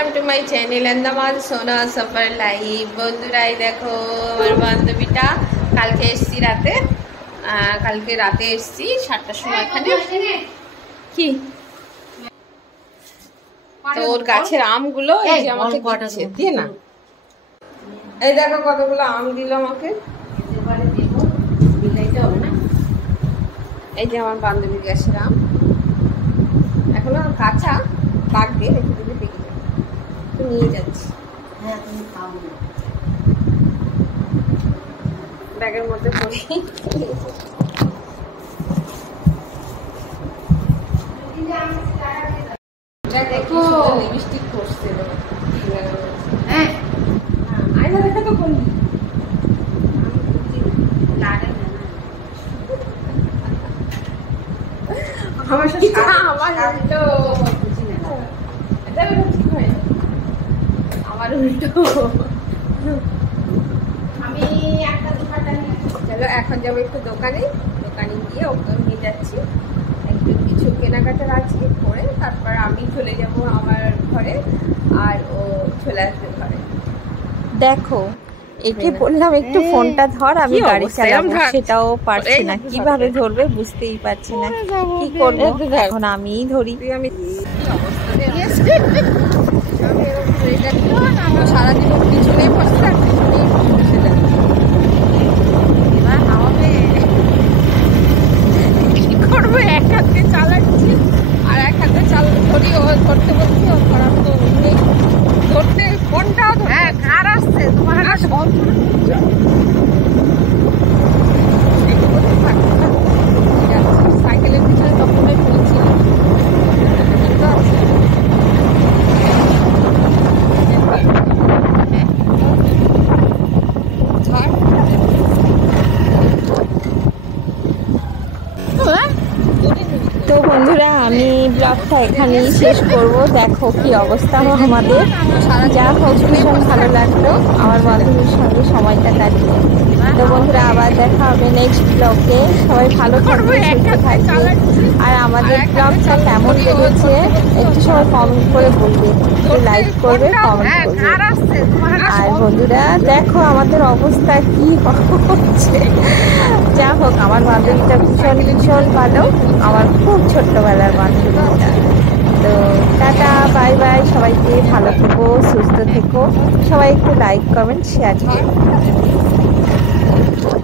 Welcome to my channel Andaman সোনা সফর live. বন্ধুরাই দেখো আমার বান্ধবীটা কালকে এসছি রাতে, এসছি 7টার সময় এখানে। কি তো ওর গাছের আমগুলো এই যে আমাকে দিচ্ছে, দিয়ে না, এই দেখো কতগুলো আম দিল আমাকে। এই যে আমার বান্ধবীর গাছের আম, এখনো কাঁচা, পাকবে, রেখে দিলে পেকে যাবে। তো নিয়ে যাচ্ছি, ব্যাগের মধ্যে পড়ি। দেখো লিপস্টিক করছে, হ্যাঁ আয়না দেখা তো করলি আমার উল্টো আমি একটা দোকানটা চলো এখন যাবো একটু দোকানে গিয়ে ওকে নিয়ে যাচ্ছি, একটু কিছু কেনাকাটার আছে করে তারপর আমি চলে যাব আমার ঘরে আর ও চলে আসবে ঘরে। দেখো একে বললাম একটু ফোনটা ধর, আমি গাড়ি চালাবো, সেটাও পারছি না, কিভাবে ধরবে বুঝতেই পারছি না, কি করবো এখন আমিই ধরি। সারাদিন পিছনে বসে কি করবো, এক হাতে চালাচ্ছি আর এক হাতে ধরি, ও ধরতে বলছি, ও ধরার তো নেই, ধরতে কোনটাও হ্যাঁ কার আসছে তোমার সাইকেলের পিছনে তখনই ফেলছিলাম। তো বন্ধুরা আমি ব্লগটা এখানেই শেষ করব। দেখো কি অবস্থা আমাদের, যা হোক ভীষণ ভালো লাগলো আমার বান্ধবীর সঙ্গে সময়টা কাটিয়ে। তো বন্ধুরা আবার দেখা হবে নেক্সট ব্লগে, সবাই ভালো থাকবে, সুস্থ থাকবে, আর আমাদের ব্লগটা কেমন লেগেছে একটু সবাই কমেন্ট করে বলবে, একটু লাইক করবে, কমেন্ট করবে। আর বন্ধুরা দেখো আমাদের অবস্থা কি হচ্ছে, যা হোক আমার বান্ধবীটা ভীষণ ভালো, আমার খুব ছোট্টবেলার বান্ধবীটা। তো টাটা বাই বাই, সবাইকে ভালো থেকো, সুস্থ থেকো, সবাই একটু লাইক কমেন্ট শেয়ার করো।